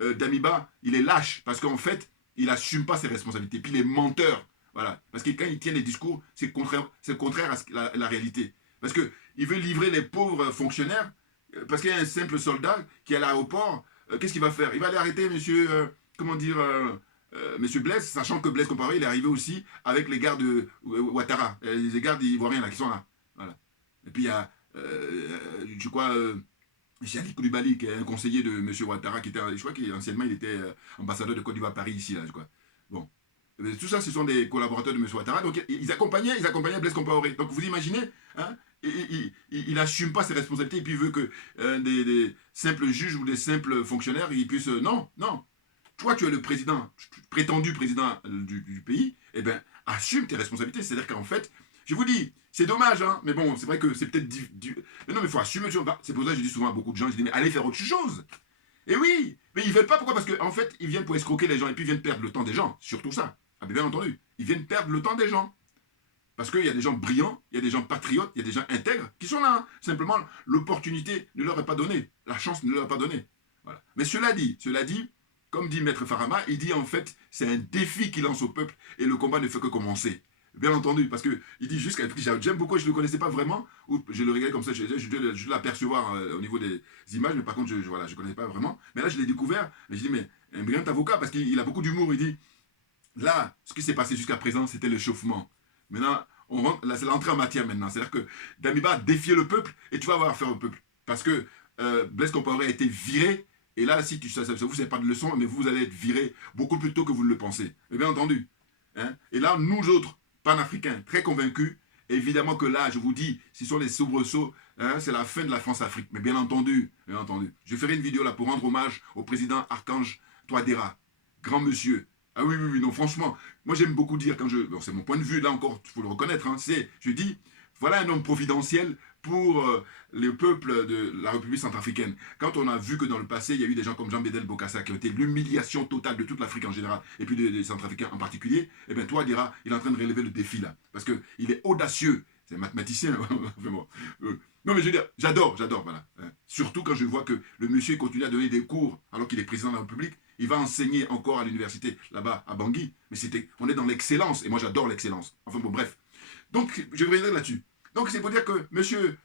Damiba, il est lâche, parce qu'en fait, il n'assume pas ses responsabilités. Puis il est menteur. Voilà. Parce que quand il tient des discours, c'est contraire à la réalité. Parce qu'il veut livrer les pauvres fonctionnaires, parce qu'il y a un simple soldat qui est à l'aéroport, qu'est-ce qu'il va faire? Il va aller arrêter monsieur, monsieur Blaise, sachant que Blaise Compaoré, il est arrivé aussi avec les gardes de Ouattara, les gardes ivoiriens là, qui sont là. Voilà. Et puis il y a, je crois, Ali Koulibaly, qui est un conseiller de M. Ouattara, qui était, je crois qu'anciennement il était ambassadeur de Côte d'Ivoire à Paris, ici, là, je crois. Bon. Tout ça, ce sont des collaborateurs de M. Ouattara. Donc, ils accompagnaient Blaise Compaoré. Donc, vous imaginez, hein, il n'assume pas ses responsabilités et puis il veut que des simples juges ou des simples fonctionnaires, ils puissent... non. Toi, tu es le président, prétendu président du pays, eh bien, assume tes responsabilités. C'est-à-dire qu'en fait, je vous dis, c'est dommage, hein, mais bon, c'est vrai que c'est peut-être... Mais non, mais il faut assumer. C'est pour ça que je dis souvent à beaucoup de gens, je dis, mais allez faire autre chose. Et oui, mais ils ne veulent pas. Pourquoi? Parce qu'en fait, ils viennent pour escroquer les gens et puis ils viennent perdre le temps des gens. Surtout ça. Ah, bien entendu. Ils viennent perdre le temps des gens. Parce qu'il y a des gens brillants, il y a des gens patriotes, il y a des gens intègres qui sont là. Hein. Simplement, l'opportunité ne leur est pas donnée. La chance ne leur est pas donnée. Voilà. Mais cela dit, comme dit Maître Farama, il dit en fait, c'est un défi qu'il lance au peuple et le combat ne fait que commencer. Bien entendu, parce qu'il dit juste qu'un truc, j'aime beaucoup, je ne le connaissais pas vraiment, ou je le regardais comme ça, je l'apercevoir au niveau des images, mais par contre, je ne connaissais pas vraiment. Mais là, je l'ai découvert, mais je dis, mais un brillant avocat, parce qu'il a beaucoup d'humour, il dit, là, ce qui s'est passé jusqu'à présent, c'était l'échauffement. Maintenant, là, c'est l'entrée en matière maintenant. C'est-à-dire que Damiba a défié le peuple, et tu vas avoir affaire au peuple. Parce que Blaise Compaoré a été viré, et là, si vous n'avez pas de leçon, mais vous allez être viré beaucoup plus tôt que vous ne le pensez. Mais bien entendu. Hein? Et là, nous autres, panafricains, très convaincus, évidemment que là, je vous dis, ce sont les soubresauts, hein, c'est la fin de la France-Afrique. Mais bien entendu, je ferai une vidéo là pour rendre hommage au président Archange Touadéra, grand monsieur. Ah oui, non, franchement, moi j'aime beaucoup dire quand bon, c'est mon point de vue, là encore, il faut le reconnaître, hein, je dis, voilà un homme providentiel pour le peuple de la République centrafricaine. Quand on a vu que dans le passé, il y a eu des gens comme Jean-Bédel Bokassa qui ont été l'humiliation totale de toute l'Afrique en général, et puis des Centrafricains en particulier, eh bien toi, Dira, il est en train de relever le défi là. Parce qu'il est audacieux. C'est un mathématicien. Non, mais je veux dire, j'adore, voilà. Surtout quand je vois que le monsieur continue à donner des cours alors qu'il est président de la République. Il va enseigner encore à l'université là-bas à Bangui. Mais on est dans l'excellence. Et moi, j'adore l'excellence. Enfin bon, bref. Donc, je reviendrai là-dessus. Donc, c'est pour dire que monsieur,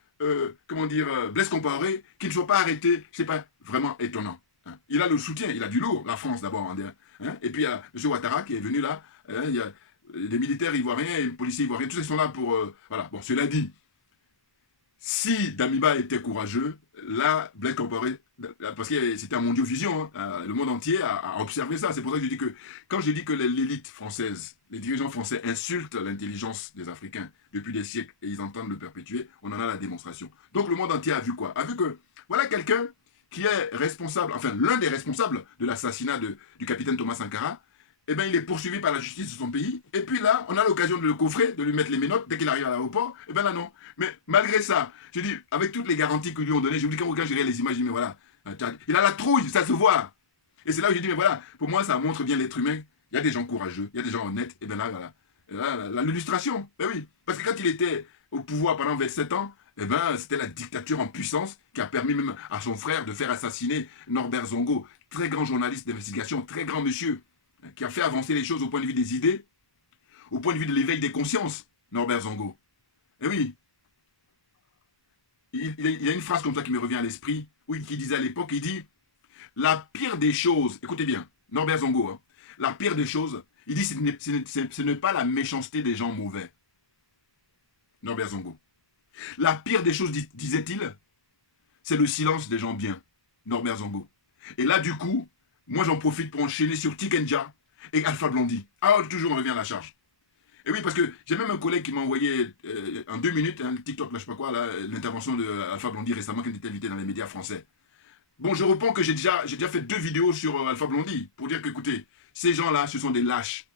Blaise Compaoré, qu'il ne soit pas arrêté, c'est pas vraiment étonnant. Hein. Il a le soutien, il a du lourd, la France d'abord. Hein. Et puis, il y a monsieur Ouattara qui est venu là. Hein. Il y a des militaires ivoiriens et les policiers ivoiriens. Tous ils sont là pour... voilà. Bon, cela dit, si Damiba était courageux, là, Blaise Compaoré, parce que c'était un mondiovision, hein, le monde entier a observé ça. C'est pour ça que je dis que, quand je dis que l'élite française, les dirigeants français insultent l'intelligence des Africains depuis des siècles et ils entendent le perpétuer, on en a la démonstration. Donc le monde entier a vu quoi? A vu que, voilà quelqu'un qui est responsable, enfin l'un des responsables de l'assassinat du capitaine Thomas Sankara, eh bien, il est poursuivi par la justice de son pays. Et puis là, on a l'occasion de le coffrer, de lui mettre les menottes dès qu'il arrive à l'aéroport. Eh bien là, non. Mais malgré ça, je dis, avec toutes les garanties que lui ont données, je vous dis, quand je regarde les images, je dis, mais voilà, il a la trouille, ça se voit. Et c'est là où je dis, mais voilà, pour moi, ça montre bien l'être humain. Il y a des gens courageux, il y a des gens honnêtes. Et bien là, voilà. L'illustration, ben oui. Parce que quand il était au pouvoir pendant 27 ans, eh ben, c'était la dictature en puissance qui a permis même à son frère de faire assassiner Norbert Zongo, très grand journaliste d'investigation, très grand monsieur, qui a fait avancer les choses au point de vue des idées, au point de vue de l'éveil des consciences, Norbert Zongo. Eh oui. Il y a une phrase comme ça qui me revient à l'esprit, oui, qui disait à l'époque, il dit, la pire des choses, écoutez bien, Norbert Zongo, hein, la pire des choses, il dit, ce n'est pas la méchanceté des gens mauvais. Norbert Zongo. La pire des choses, disait-il, c'est le silence des gens bien. Norbert Zongo. Et là, du coup, moi, j'en profite pour enchaîner sur Tikenja et Alpha Blondy. Ah, toujours, on revient à la charge. Et oui, parce que j'ai même un collègue qui m'a envoyé en 2 minutes, un TikTok, là, je sais pas quoi, l'intervention d'Alpha Blondy récemment, qui était invité dans les médias français. Bon, je reprends que j'ai déjà fait 2 vidéos sur Alpha Blondy pour dire que, écoutez, ces gens-là, ce sont des lâches.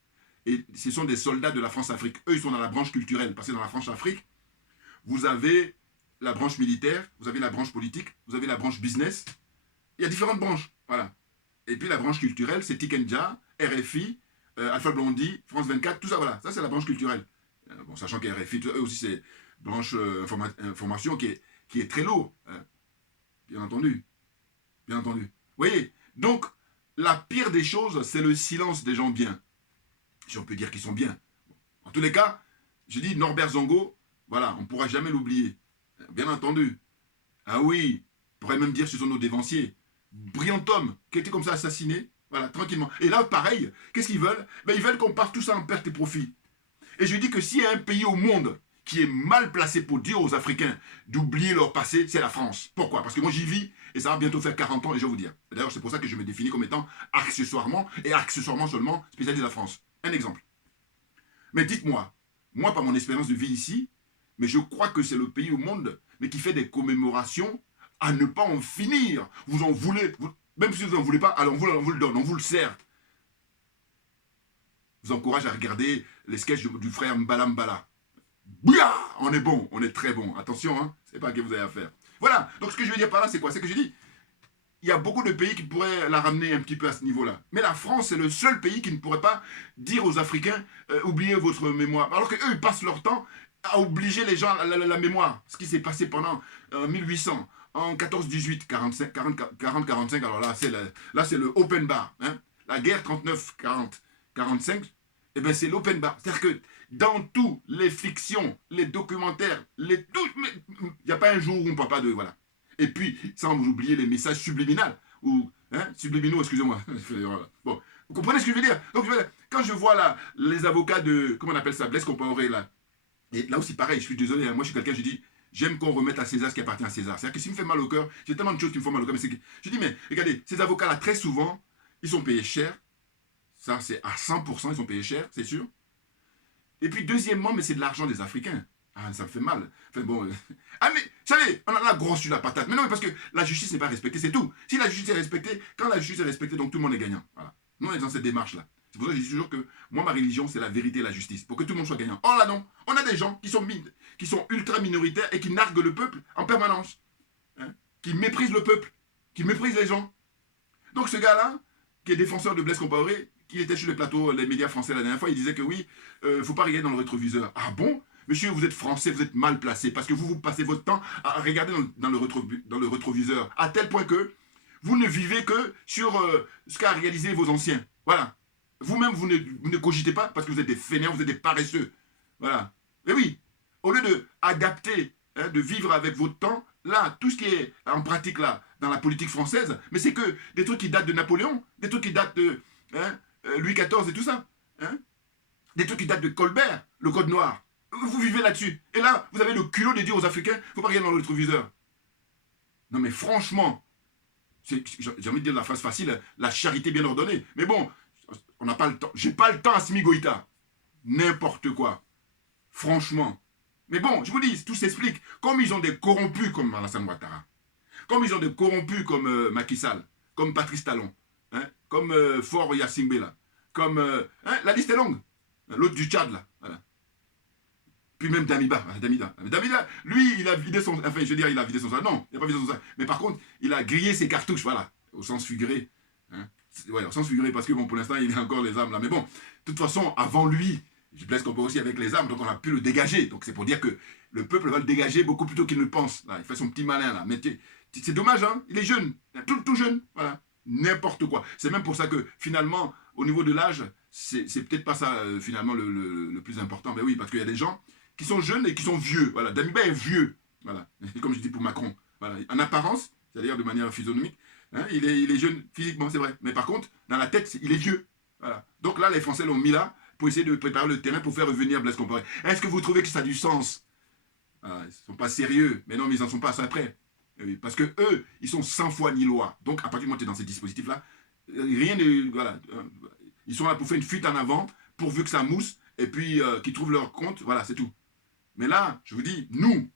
Et ce sont des soldats de la France-Afrique. Eux, ils sont dans la branche culturelle. Parce que dans la France-Afrique, vous avez la branche militaire, vous avez la branche politique, vous avez la branche business. Il y a différentes branches. Voilà. Et puis la branche culturelle, c'est Tikenja, RFI, Alpha Blondy, France 24, tout ça, voilà. Ça, c'est la branche culturelle. Bon, sachant que RFI, eux aussi, c'est branche information qui est très lourd. Hein. Bien entendu. Bien entendu. Vous voyez, donc, la pire des choses, c'est le silence des gens bien. Si on peut dire qu'ils sont bien. En tous les cas, je dis Norbert Zongo, voilà, on ne pourra jamais l'oublier. Bien entendu. Ah oui, on pourrait même dire que ce sont nos dévanciers. Brillant homme, qui a été comme ça assassiné, voilà, tranquillement. Et là, pareil, qu'est-ce qu'ils veulent? Ben, ils veulent qu'on parte tout ça en perte et profit. Et je dis que s'il y a un pays au monde qui est mal placé pour dire aux Africains d'oublier leur passé, c'est la France. Pourquoi? Parce que moi j'y vis et ça va bientôt faire 40 ans et je vais vous dire. D'ailleurs, c'est pour ça que je me définis comme étant accessoirement seulement spécialiste de la France. Un exemple. Mais dites-moi, moi par mon expérience de vie ici, mais je crois que c'est le pays au monde mais qui fait des commémorations à ne pas en finir. Vous en voulez, même si vous n'en voulez pas, alors on vous le donne, on vous le sert. Je vous encourage à regarder les sketchs du frère Mbala Mbala. Bouya, on est bon, on est très bon. Attention, hein, c'est pas ce que vous avez à faire. Voilà, donc ce que je veux dire par là, c'est quoi? C'est que je dis, il y a beaucoup de pays qui pourraient la ramener un petit peu à ce niveau-là. Mais la France, c'est le seul pays qui ne pourrait pas dire aux Africains, oubliez votre mémoire. Alors qu'eux, ils passent leur temps à obliger les gens à la mémoire. Ce qui s'est passé pendant 1800, en 14-18, 40-45, alors là, c'est le open bar. Hein. La guerre 39-45, eh ben, c'est l'open bar. C'est-à-dire que dans tous les fictions, les documentaires, il n'y a pas un jour où on ne parle pas de... Voilà. Et puis, sans vous oublier les messages subliminaux, ou subliminaux, excusez-moi. Bon, vous comprenez ce que je veux dire? Donc, quand je vois là, les avocats de, comment on appelle ça, Blaise Compaoré, là, et là aussi pareil, je suis désolé, hein, moi je suis quelqu'un, je dis, j'aime qu'on remette à César ce qui appartient à César. C'est-à-dire que s'il me fait mal au cœur, j'ai tellement de choses qui me font mal au cœur, mais c'est que, je dis, mais regardez, ces avocats-là, très souvent, ils sont payés cher, ça c'est à 100%, ils sont payés cher, c'est sûr. Et puis deuxièmement, mais c'est de l'argent des Africains. Ah, ça me fait mal. Enfin bon. Ah mais, vous savez, on a la grosse sur la patate. Mais non, mais parce que la justice n'est pas respectée, c'est tout. Si la justice est respectée, quand la justice est respectée, donc tout le monde est gagnant. Voilà. Nous, on est dans cette démarche-là. C'est pour ça que je dis toujours que moi, ma religion, c'est la vérité et la justice. Pour que tout le monde soit gagnant. Oh là non, on a des gens qui sont ultra minoritaires et qui narguent le peuple en permanence. Hein, qui méprisent le peuple, qui méprisent les gens. Donc ce gars-là, qui est défenseur de Blaise Compaoré, qui était sur les plateaux, les médias français la dernière fois, il disait que oui, faut pas regarder dans le rétroviseur. Ah bon? Monsieur, vous êtes français, vous êtes mal placé, parce que vous passez votre temps à regarder dans le rétroviseur, à tel point que vous ne vivez que sur ce qu'a réalisé vos anciens. Voilà. Vous-même, vous ne cogitez pas, parce que vous êtes des fainéants, vous êtes des paresseux. Voilà. Mais oui, au lieu d'adapter, hein, de vivre avec votre temps, là, tout ce qui est en pratique là, dans la politique française, mais c'est que des trucs qui datent de Napoléon, des trucs qui datent de Louis XIV et tout ça. Hein, des trucs qui datent de Colbert, le Code Noir. Vous vivez là-dessus. Et là, vous avez le culot de dire aux Africains, il ne faut pas regarder dans le rétroviseur. Non mais franchement, j'ai envie de dire la phrase facile, la charité bien ordonnée. Mais bon, on n'a pas le temps. J'ai pas le temps à Simi Goïta. N'importe quoi. Franchement. Mais bon, je vous dis, tout s'explique. Comme ils ont des corrompus comme Alassane Ouattara, comme ils ont des corrompus comme Macky Sall, comme Patrice Talon, hein, comme Faure Yacine Bella, comme... la liste est longue. L'autre du Tchad, là. Voilà. Puis même Damiba, lui, il a vidé son... Enfin, je veux dire, il a vidé son sac. Non, il n'a pas vidé son sac. Mais par contre, il a grillé ses cartouches, voilà, au sens figuré. Hein. Ouais, au sens figuré, parce que bon, pour l'instant, il a encore les armes là. Mais bon, de toute façon, avant lui, je blesse qu'on peut aussi avec les armes, donc on a pu le dégager. Donc c'est pour dire que le peuple va le dégager beaucoup plus tôt qu'il ne le pense. Là, il fait son petit malin là. Mais c'est dommage, hein, il est jeune, tout jeune, voilà. N'importe quoi. C'est même pour ça que finalement, au niveau de l'âge, c'est peut-être pas ça finalement le plus important. Mais oui, parce qu'il y a des gens qui sont jeunes et qui sont vieux. Voilà, Damiba est vieux. Voilà, comme je dis pour Macron. Voilà. En apparence, c'est-à-dire de manière physionomique, hein, il est jeune physiquement, c'est vrai. Mais par contre, dans la tête, il est vieux. Voilà. Donc là, les Français l'ont mis là pour essayer de préparer le terrain pour faire revenir Blaise Compaoré. Est-ce que vous trouvez que ça a du sens? Voilà, ils ne sont pas sérieux. Mais non, mais ils n'en sont pas assez près. Oui, parce que eux, ils sont sans foi ni loi. Donc, à partir du moment où tu es dans ces dispositifs-là, rien de... Voilà. Ils sont là pour faire une fuite en avant, pourvu que ça mousse, et puis qu'ils trouvent leur compte. Voilà, c'est tout. Mais là, je vous dis, nous,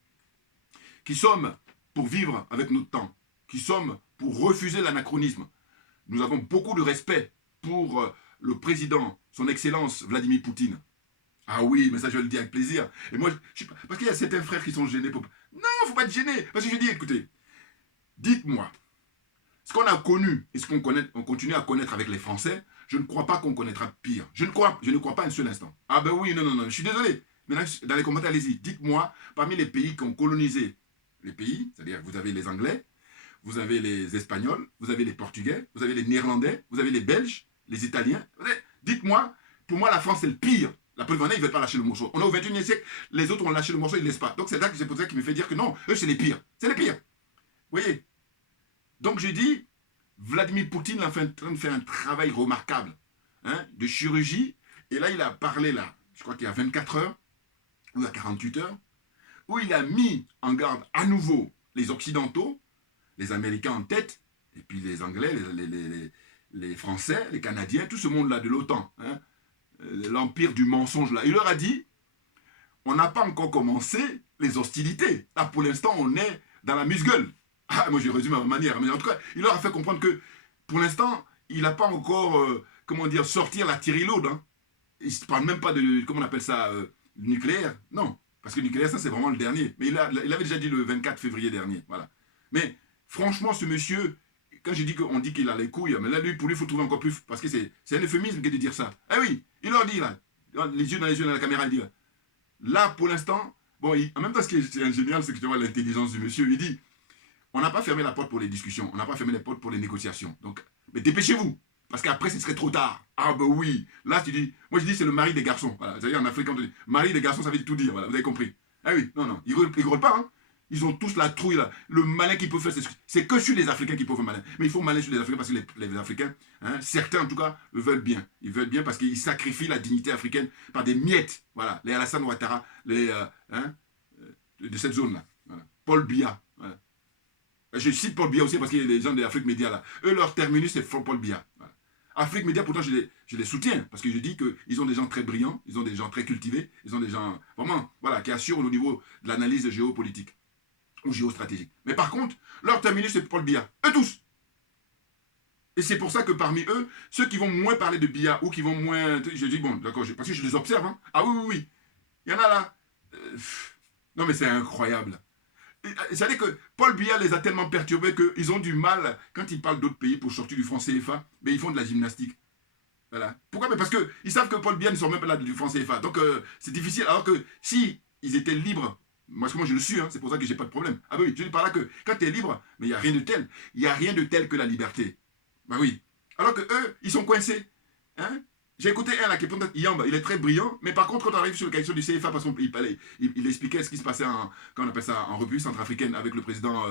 qui sommes pour vivre avec notre temps, qui sommes pour refuser l'anachronisme. Nous avons beaucoup de respect pour le président, son excellence Vladimir Poutine. Ah oui, mais ça je le dis avec plaisir. Et moi, parce qu'il y a certains frères qui sont gênés. Non, il ne faut pas être gêné. Parce que je dis, écoutez, dites-moi, ce qu'on a connu et ce qu'on continue à connaître avec les Français, je ne crois pas qu'on connaîtra pire. Je ne crois pas un seul instant. Ah ben oui, non, je suis désolé. Maintenant, dans les commentaires, allez-y. Dites-moi, parmi les pays qui ont colonisé les pays, c'est-à-dire vous avez les Anglais, vous avez les Espagnols, vous avez les Portugais, vous avez les Néerlandais, vous avez les Belges, les Italiens. Dites-moi, pour moi, la France, c'est le pire. La preuve en est, ils ne veulent pas lâcher le morceau. On est au XXIe siècle, les autres ont lâché le morceau, ils ne laissent pas. Donc c'est là que c'est pour ça qu'il me fait dire que non, eux, c'est les pires. C'est les pires. Vous voyez? Donc je dis, Vladimir Poutine est en train de faire un travail remarquable de chirurgie. Et là, il a parlé, là, je crois qu'il y a 24 heures, ou il y a 48 heures, où il a mis en garde à nouveau les Occidentaux, les Américains en tête, et puis les Anglais, les Français, les Canadiens, tout ce monde-là de l'OTAN, l'empire du mensonge là. Il leur a dit, on n'a pas encore commencé les hostilités. Là, pour l'instant, on est dans la musgueule. Ah, moi, je résume à ma manière. Mais en tout cas, il leur a fait comprendre que, pour l'instant, il n'a pas encore, comment dire, sortir la tirée lourde. Il ne parle même pas de, comment on appelle ça, nucléaire. Non, parce que nucléaire, ça, c'est vraiment le dernier. Mais il avait déjà dit le 24 février dernier. Voilà. Mais, franchement, ce monsieur, quand j'ai dit qu'on dit qu'il a les couilles, mais là, pour lui, il faut trouver encore plus, parce que c'est un euphémisme que de dire ça. Eh oui, il leur dit, là, les yeux dans la caméra, il dit, là, pour l'instant, bon, en même temps, ce qui est génial, c'est que tu vois l'intelligence du monsieur, il dit, on n'a pas fermé la porte pour les discussions, on n'a pas fermé la porte pour les négociations. Donc, mais dépêchez-vous, parce qu'après, ce serait trop tard. Ah ben oui, là, tu dis, moi je dis, c'est le mari des garçons. Voilà, c'est-à-dire en Afrique, on dit, mari des garçons, ça veut dire tout dire, voilà, vous avez compris. Ah oui, non, ils ne rigolent pas, hein. Ils ont tous la trouille là. Le malin qu'ils peuvent faire, c'est que sur les Africains qu'ils peuvent faire malin. Mais il faut malin sur les Africains parce que les Africains, certains en tout cas, veulent bien. Ils veulent bien parce qu'ils sacrifient la dignité africaine par des miettes. Voilà, les Alassane Ouattara, de cette zone-là. Voilà. Paul Biya. Voilà. Je cite Paul Biya aussi parce qu'il y a des gens de l'Afrique Média là. Eux, leur terminus, c'est Paul Biya. Voilà. Afrique Média, pourtant, je les soutiens parce que je dis qu'ils ont des gens très brillants, ils ont des gens très cultivés, ils ont des gens vraiment, voilà, qui assurent au niveau de l'analyse géopolitique ou géostratégique. Mais par contre, leur terminus, c'est Paul Biya. Eux tous. Et c'est pour ça que parmi eux, ceux qui vont moins parler de Biya ou qui vont moins... Je dis, bon, d'accord, parce que je les observe. Hein. Ah oui. Il y en a là. Non, mais c'est incroyable. C'est-à-dire que Paul Biya les a tellement perturbés qu'ils ont du mal, quand ils parlent d'autres pays pour sortir du franc CFA, mais ils font de la gymnastique. Voilà. Pourquoi? Mais parce qu'ils savent que Paul Biya ne sort même pas là du franc CFA. Donc, c'est difficile. Alors que si ils étaient libres, moi je le suis, hein, c'est pour ça que j'ai pas de problème. Ah oui, je dis par là que quand tu es libre, mais il n'y a rien de tel. Il n'y a rien de tel que la liberté. Bah oui. Alors que eux, ils sont coincés. Hein? J'ai écouté un là qui est peut-être Yamba, il est très brillant, mais par contre, quand on arrive sur la question du CFA, parce qu'il expliquait ce qui se passait en République centrafricaine avec le président,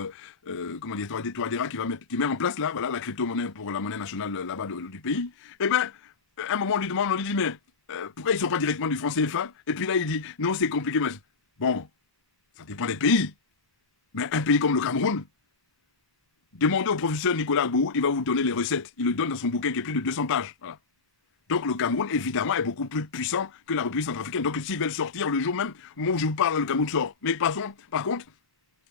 comment dire, Touadéra, qui met en place là, voilà, la crypto-monnaie pour la monnaie nationale là-bas du pays. Eh bien, à un moment, on lui dit, mais pourquoi ils ne sont pas directement du franc CFA? Et puis là, il dit, non, c'est compliqué. Mais... Bon, ça dépend des pays. Mais un pays comme le Cameroun, demandez au professeur Nicolas Gbou, il va vous donner les recettes. Il le donne dans son bouquin qui est plus de 200 pages. Voilà. Donc le Cameroun, évidemment, est beaucoup plus puissant que la République centrafricaine. Donc s'ils veulent sortir le jour même, au moment où je vous parle, le Cameroun sort. Mais par contre,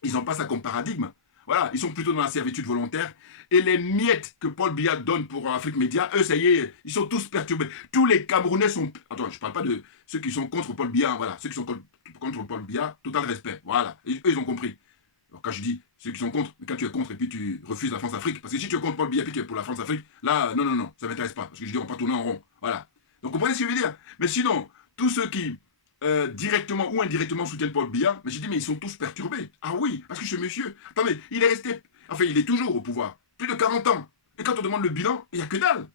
ils n'ont pas ça comme paradigme. Voilà, ils sont plutôt dans la servitude volontaire. Et les miettes que Paul Biya donne pour Afrique Média, eux, ça y est, ils sont tous perturbés. Tous les Camerounais sont... Attends, je ne parle pas de ceux qui sont contre Paul Biya. Voilà, ceux qui sont contre Paul Biya, total respect. Voilà, et eux, ils ont compris. Alors quand je dis ceux qui sont contre, mais quand tu es contre et puis tu refuses la France-Afrique, parce que si tu es contre Paul Biya et que tu es pour la France-Afrique, là, non, ça ne m'intéresse pas, parce que je dis on ne va pas tourner en rond. Voilà. Donc vous comprenez ce que je veux dire? Mais sinon, tous ceux qui directement ou indirectement soutiennent Paul Biya, mais j'ai dit, mais ils sont tous perturbés. Ah oui, parce que ce monsieur, attendez, il est resté, enfin il est toujours au pouvoir, plus de 40 ans. Et quand on demande le bilan, il n'y a que dalle.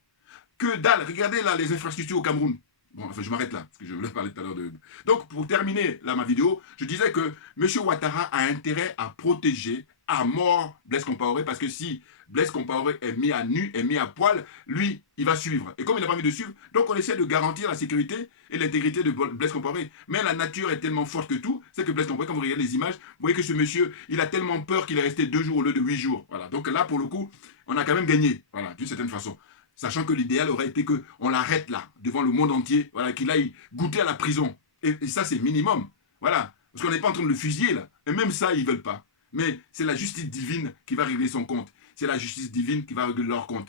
Que dalle. Regardez là les infrastructures au Cameroun. Bon, enfin, je m'arrête là, parce que je voulais parler tout à l'heure de... Donc, pour terminer là, ma vidéo, je disais que M. Ouattara a intérêt à protéger à mort Blaise Compaoré, parce que si Blaise Compaoré est mis à nu, est mis à poil, lui, il va suivre. Et comme il n'a pas envie de suivre, donc on essaie de garantir la sécurité et l'intégrité de Blaise Compaoré. Mais la nature est tellement forte que tout, c'est que Blaise Compaoré, quand vous regardez les images, vous voyez que ce monsieur, il a tellement peur qu'il est resté 2 jours au lieu de 8 jours. Voilà. Donc là, pour le coup, on a quand même gagné, voilà, d'une certaine façon. Sachant que l'idéal aurait été qu'on l'arrête là, devant le monde entier, voilà, qu'il aille goûter à la prison. Et ça, c'est minimum. Voilà. Parce qu'on n'est pas en train de le fusiller là. Et même ça, ils ne veulent pas. Mais c'est la justice divine qui va régler son compte. c'est la justice divine qui va régler leur compte.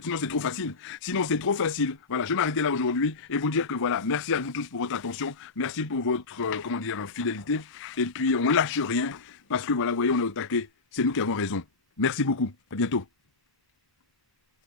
Sinon, c'est trop facile. Sinon, c'est trop facile. Voilà, je vais m'arrêter là aujourd'hui et vous dire que voilà, merci à vous tous pour votre attention. Merci pour votre, fidélité. Et puis, on lâche rien parce que voilà, vous voyez, on est au taquet. C'est nous qui avons raison. Merci beaucoup. À bientôt.